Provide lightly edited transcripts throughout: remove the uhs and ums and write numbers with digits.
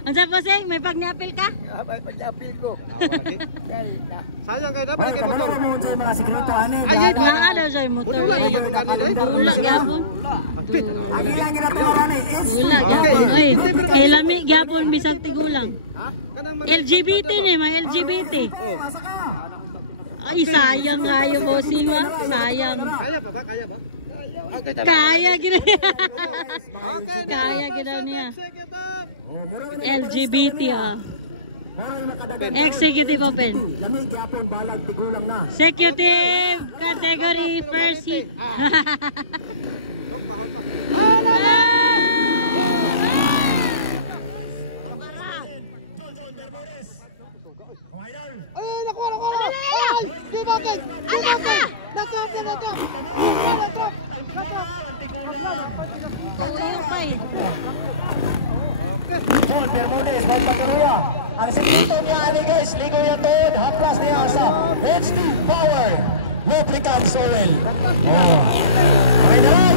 Ang sa poseng, may pag-niapil ka? May pag-apil ko. Sayang kayo dapat kayo motor. Mo sa mga sikreto ani. Naala siya yung motor. Wala gyapon. Agi lang ginatumaran eh. Wala gyapon. Oy, kay lami gyapon bisag tigulang. LGBT ni, may LGBT. Masa ka? Ay, sayang nga yung bossing mo. Sayang. Kaya pa ba? Kaya ba? Kaya gina. Kaya gina niya. LGBT ah. Executive open. Lami gyapon balag tigulang na. Executive category first hit. Ay, nakuha! Ay! Di bakit? Di bakit? Natop! Tuyok pa eh. Paul Bermudez, Paul Paturuya. Ang sikreto niya ani guys, ligo niya tuod, haplas niya sa HD Power Lubricant Oil. Okay na lang.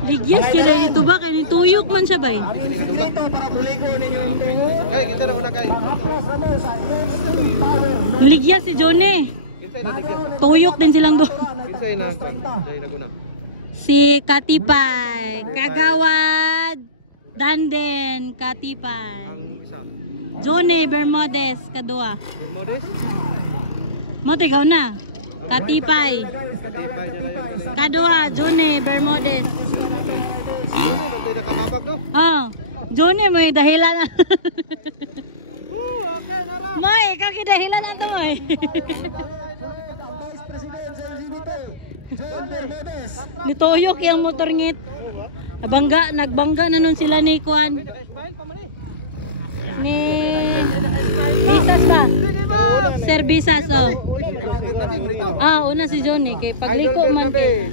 Ligyas kaya dito ba? Kaya tuyok man siya ba eh. Ang sikreto para buligo ninyo yung tuod. Ay, kita na una kayo. Haplas na mo sa HD Power. Ligyas si Johnny. Kinsay na ligyan. Tuyok din silang doon. Kinsay na. Kinsay na kuna. Si Katipay, Kagawad, Danden, Katipay. Ang isa. Johnny Bermudez, kadua. Bermudez. Mo ikaw na. Katipay. Katipay niya na yun. Kadua, Johnny Bermudez. Bantay na kamabag no? Oh, Johnny may dahilan na. Moy, ikaw kidahilan na to, moy. Vice President sa LGBT, John Bermudez. Nituyok yung motor ngit. Nagbangga na nun sila ni Kuan. Ni Bisas ba? Sir Bisas, oh. Ah, una si Johnny. Kay pagliko man kay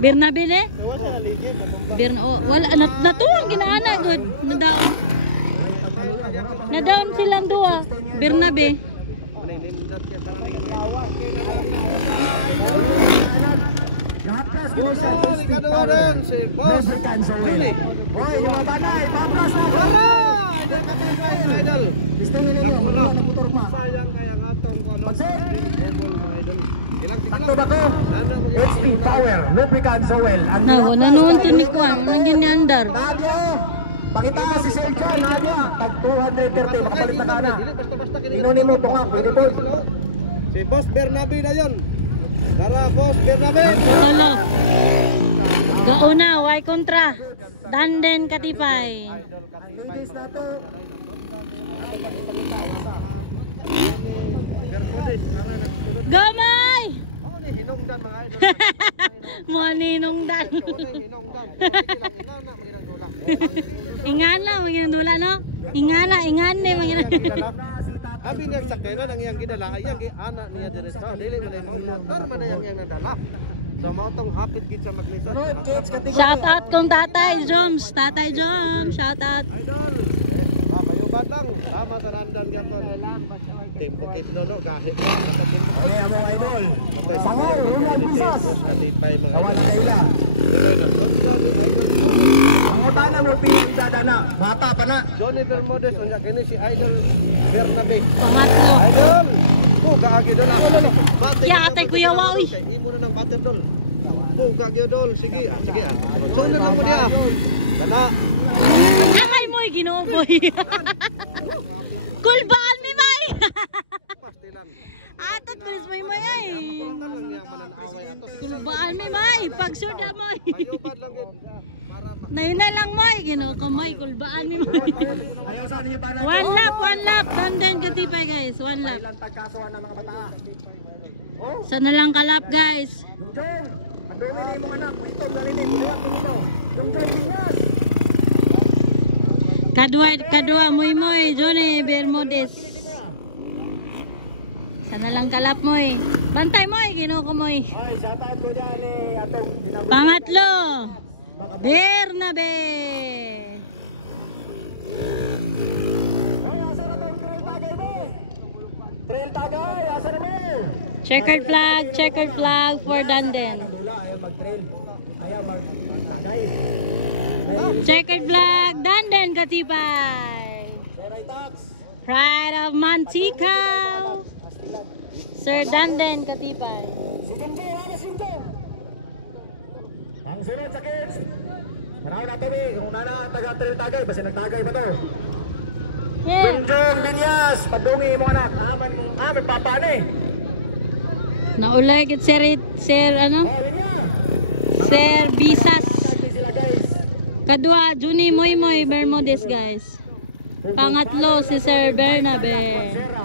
Bernabe ne? Wala, natuwang ginaana, good. Nadaon silang dua. Bernabe. Haplas mo sa HD Ikaduha Power rin si Boss Lubricant Oil. Juni. Hoy, yung mga banay, haplas na. Idol. Gusto nyo ninyo, wala na motor pa. Sayang kaya nga itong ano. Pagsik! Ilang Sakto ba ko? HD Power Lubricant Oil. Ang Nanoon to ni Kuan. Nandiyan ni Andar. Nadia, pakita si Sergio, Nadia. Tag 230, makapalit na ka na. Inunin mo ito nga, pwede po. Si Boss Bernabe na yun. Tara, Boss Bernabe. Tolo. Gauna, Y kontra. Danden Katipay. Ang ladies na to. Gamay! Hinungdan mga idol. Mga ninungdan. Ingana, maginandula no? Ingana, ingane, maginandula. Abi niya sakay na nang iyang gidala, iyang anak niya dire sa dili man ay motor man iyang nadala. So mao tong hapit gid sa maglisa. Shout out kung Tatay Joms. Tatay Joms, shout out. Mayubad lang. Tama sa randan gyapon. Tempo kay no kahit sa tempo. Okay, among idol. Sangol, Ronald Bisas. Natipay mga Kawan kaila. Ang utana mo pinagdada na. Bata pa na. Johnny Bermudez unya kini si Idol Bernabe. Pangatlo. Idol. Buka agi dol. Ya, atay Kuya Wawi. Imo na ng bater dol. Buka agi dol. Sige, sige. Sunod na mo dia. Kana. Akay mo'y Ginoo boy. Kulbaan mi may. Pastilan. Atot pulis may may ay. Tanang yang mananaway ato. Kulbaan mi may. Pag-shoot na may. Mayubad lang gid. Para Nainay lang may. Ginoo ka may. Kulbaan mi may. Ayaw sa ninyo para. One lap. Danden Katipay guys. One lap. Ilang tagkasuhan ng mga bata. Sana lang kalap guys. Yung Jong, ang dumi na yung mga anak. Ito, narinig. Buwak mo ito. Yung Jong, tingnan. Kadua muy Johnny Bermudez. Sana lang kalap moy. Bantay moy, Ginoo ko moy. Ay, shoutout ko dyan eh. Atong Pangatlo. Bernabe. ay, asa na itong trail tagay mo? Trail tagay, asa na mo? Checkered flag for Danden. Wala, mag-trail. Kaya mag-tagay. Checkered flag, Dandan Katibay. Seray tax. Pride of Mantikau. Sir Dandan Katibay. Sumbo, wala sumbo. Ang sunod sa kids. Maraw na tabi, kung nana taga-trail tagay, basta nagtagay pa to. Yeah. Junjong Linyas, padungi mo anak. May papa na eh. Naulay kit Sir ano? Oh, Linyas. Sir Bisas. Tagli sila guys. Kadua, Juni Moy Moy Bermudez guys. Pangatlo si Sir Bernabe. Sir